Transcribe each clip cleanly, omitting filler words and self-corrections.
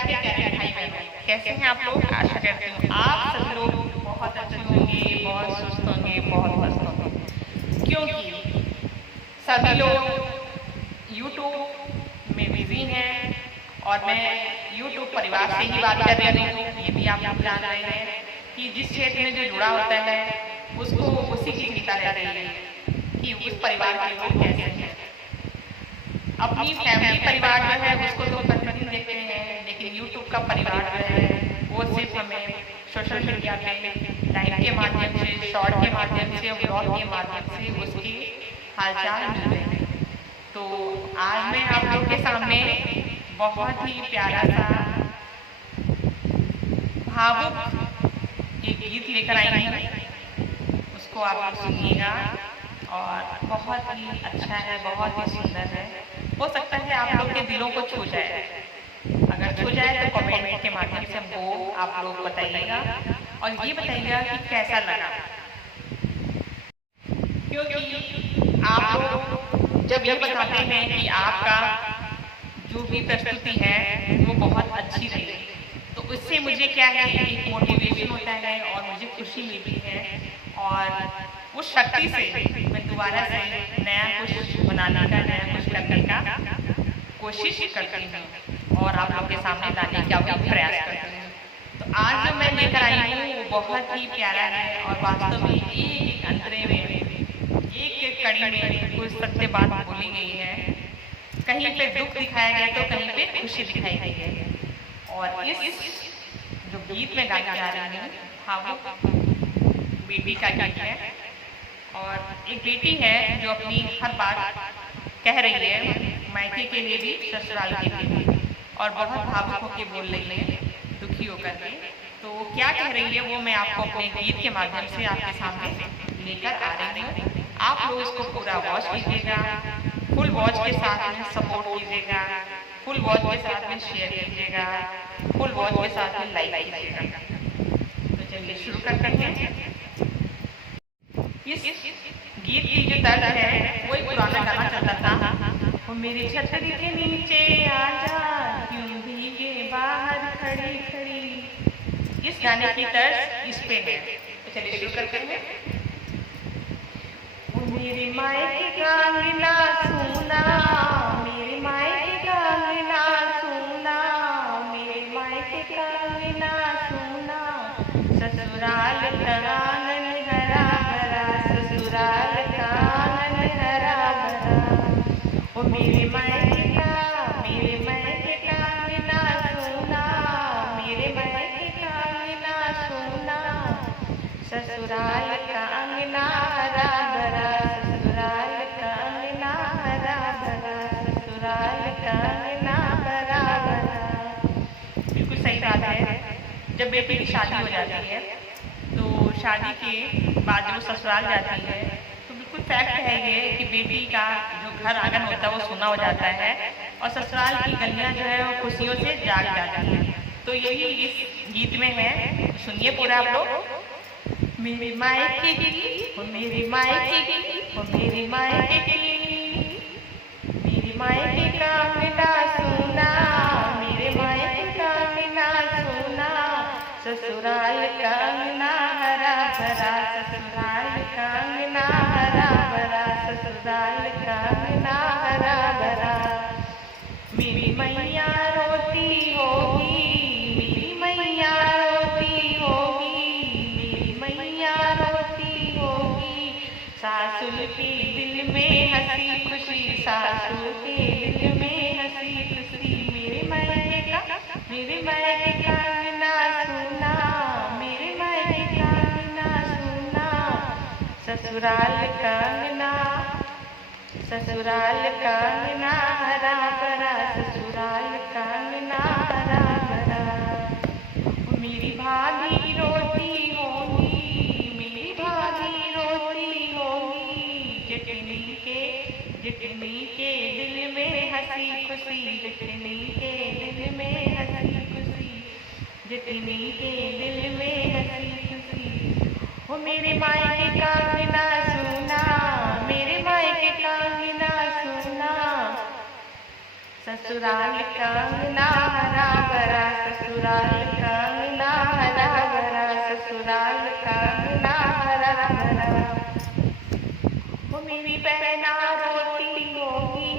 प्यारे प्यारे भाई बहनों, कैसे हैं आप लोग? आशा करती हूँ आप सब लोग बहुत अच्छे होंगे, बहुत सुस्त होंगे, बहुत मस्त होंगे, क्योंकि सभी लोग यूट्यूब में बिजी हैं और मैं यूट्यूब परिवार से ही बात कर रही हूँ। ये भी आप लोग जान रहे हैं कि जिस क्षेत्र में जो जुड़ा होता है उसको उसी की चिंता रहती है कि उस परिवार के लोग कैसे हैं। अपनी फैमिली परिवार जो है उसको तो प्रतिदिन देखते हैं, लेकिन यूट्यूब का परिवार जो है वो सिर्फ हमें सोशल मीडिया पे लाइव के माध्यम से, शॉर्ट के माध्यम से, ब्लॉग के माध्यम से उसके हालचाल मिल रहे हैं। तो आज मैं आप लोग के सामने बहुत ही प्यारा सा भावुक एक गीत लेकर आई हूँ, उसको आप लोग सुनिएगा और बहुत ही अच्छा है, बहुत ही सुंदर है। हो सकता है आप लोग के दिलों को छू जाए। अगर छू जाए तो कमेंट के माध्यम से हमको आप लोग बताइएगा और ये बताइएगा कि कैसा लगा, क्योंकि आप लोग जब ये बताते हैं कि आपका जो भी प्रस्तुति है वो बहुत अच्छी रही, तो उससे मुझे क्या है, एक मोटिवेशन होता है और मुझे खुशी मिलती है और उस शक्ति से मैं दोबारा से नया कुछ बनाने का, नया कुछ करने का कोशिश करती हूँ और आप लोग के सामने लाने का भी प्रयास करती हूँ। तो आज जो मैं लेकर आई हूँ वो बहुत ही प्यारा है और वास्तव में एक अंतरे में, एक कड़ी में कोई सत्य बात बोली गई है। कहीं पे दुख दिखाया गया तो कहीं पे खुशी दिखाई गई है। और इस जो गीत में गाने जा रही हूँ भावुक बेटी का गीत है और एक बेटी है जो अपनी हर बात कह रही है, मायके के लिए भी, ससुराल के लिए भी, और बहुत भावुक होकर बोल रही है, दुखी होकर के। तो क्या कह रही है वो मैं आपको अपने गीत के माध्यम से आपके सामने लेकर आ रही हूँ। आप लोग इसको पूरा वॉच कीजिएगा, फुल वॉच के साथ में सपोर्ट कीजिएगा, फुल वॉच के साथ में शेयर कीजिएगा, फुल वॉच के साथ में लाइक कीजिएगा। तो चलिए शुरू करते हैं। इस गीत की जो तर्ज है वो एक पुराना गाना चलता था, वो मेरी छतरी के नीचे आजा, क्यों भीगे बाहर खड़ी खड़ी। इस गाने की तर्ज इस पे है। तो चलिए शुरू करते हैं। वो मेरे मायके का अंगना सुना, मेरे मायके का अंगना सुना, मेरे मायके का अंगना सुना, ससुराल का आंगन हरा भरा, ससुराल का आंगन हरा भरा। वो मेरे मायके का अंगना सुना, मेरे मायके का अंगना सुना, ससुराल का अंगना हरा भरा, ससुराल का अंगना हरा भरा, ससुराल का अंगना हरा भरा। बिल्कुल सही बात है। जब बेटी की शादी हो जाती है तो शादी के बाद जब वो ससुराल जाती है तो बिल्कुल फैक्ट है ये कि बेटी का जो घर आंगन होता है वो सूना हो जाता है और ससुराल की गलियां जो है वो खुशियों से जाग जाती है। तो यही इस गीत में है, सुनिए पूरा आप लोग। मेरी मायके की, वो मेरी मायके की, वो मेरी मायके की, मेरी मायके का अंगना सुना, मेरे मायके का अंगना सुना, ससुराल का अंगना हरा भरा, ससुराल का अंगना हरा भरा, ससुराल का अंगना हरा भरा। मेरी मैया रोती होगी, मेरी मैया रोती होगी, मेरी मैया रोती होगी, सासुर के दिल में हंसी खुशी, सासुर के दिल में हंसी खुशी। मेरे मायके का अंगना सुना, मेरे मायके का अंगना सुना, ससुराल का अंगना, ससुराल का अंगना हरा भरा, ससुराल का अंगना हरा भरा। मेरी भाभी रोती होगी, मेरी भाभी रोती होगी, जटनी के दिल में हंसी खुशी, जटनी के दिल में हंसी खुशी, जटनी के दिल में हंसी खुशी। वो मेरे मायके का अंगना सुना, मेरे मायके का अंगना सुना, ससुराल का अंगना हरा भरा, ससुराल का अंगना हरा भरा, ससुराल का अंगना हरा भरा। वो मेरी बहना रोती होगी,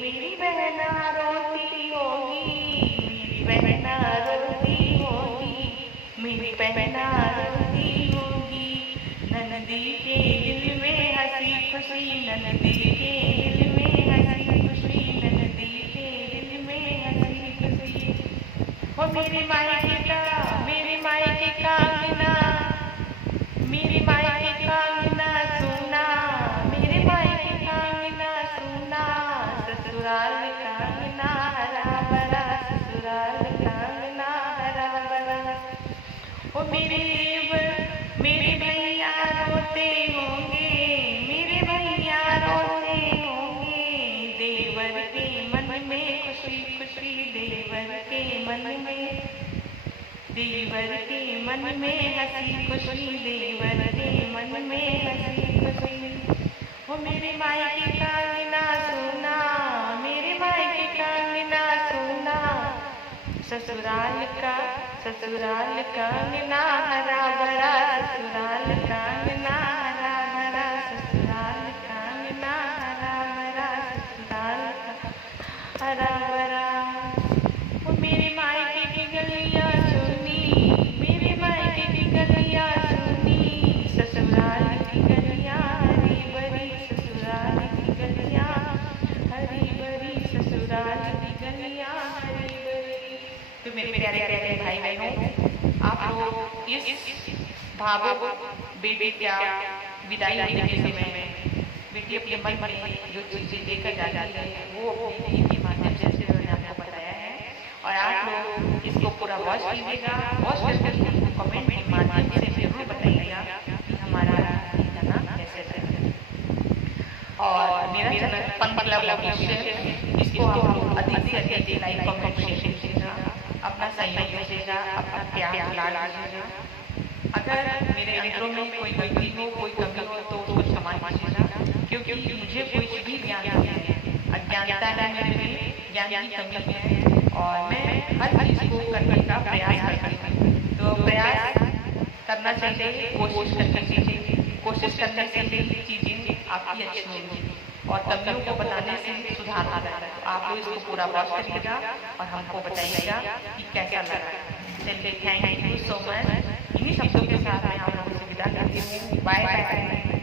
मेरी बहना रोती होगी, मेरी बहना रोती होगी, मेरी बहना रोती होगी। ननदी के दिल में हंसी खुशी, ननदी के दिल में हंसी खुशी, ननदी के दिल में हंसी खुशी। वो मेरे मायके का अंगना, मेरे मायके का अंगना सुना, मेरे मायके का अंगना सुना, ससुराल का अंगना हरा भरा, ससुराल का अंगना हरा भरा। ओ मेरे भैया रोते होंगे, मेरे भैया रोते होंगे, देवर के मन में खुशी खुशी, देवर के मन में, देवर के मन में हंसी खुशी, देवर के मन में हंसी खुशी। वो मेरे मायके का अंगना सुना, मेरे मायके का अंगना सुना, ससुराल का अंगना हरा भरा, ससुराल का अंगना हरा भरा, ससुराल का अंगना हरा भरा, ससुराल का हरा भरा। वो मेरे मायके की गलियां सुनी, मेरे मायके की गलियां सुनी, ससुराल की गलियां हरी भरी, ससुराल की गलियां हरी भरी, ससुराल की गलियां हरी भरी। तो मेरे प्यारे प्यारे भाई बहनों, आप लोग इस भावुक बेटी का विदाई लेने के समय में बेटी अपने मन में जो चीजें लेकर जाती है वो अपने गीत के माध्यम से मैंने आपको बताया है। और आप लोग इसको पूरा वॉच कीजिएगा, वॉच करके कमेंट के माध्यम से जरूर बताइएगा कि हमारा गाना कैसे था। और मेरा चैनल फन क्लब ऑफिशियल, इसको आप लोग अधिक से अधिक लाइक कमेंट शेयर कीजिएगा, अपना सहयोग दीजिएगा, अपना प्यार लाड दीजिएगा। अगर मेरे अंतरों में कोई गलती हो, कोई कमी हो तो उसको क्षमा कीजिएगा, क्योंकि मुझे कोई भी ज्ञान नहीं है, अज्ञानता है मेरे में, ज्ञान की कमी है और मैं हर चीज को करने का प्रयास करती हूँ। तो प्रयास करना चाहिए, कोशिश करनी चाहिए, कोशिश करने से ही चीजें आपकी अच्छी होंगी और कमियों को बताने से सुधार आ जाता है। आप लोग इसको पूरा वॉच करिएगा और हमको बताइएगा कि कैसा लगा। चलिए, थैंक यू सो मच। इन्हीं शब्दों के साथ मैं आप लोगों से विदा करती हूँ। Bye bye.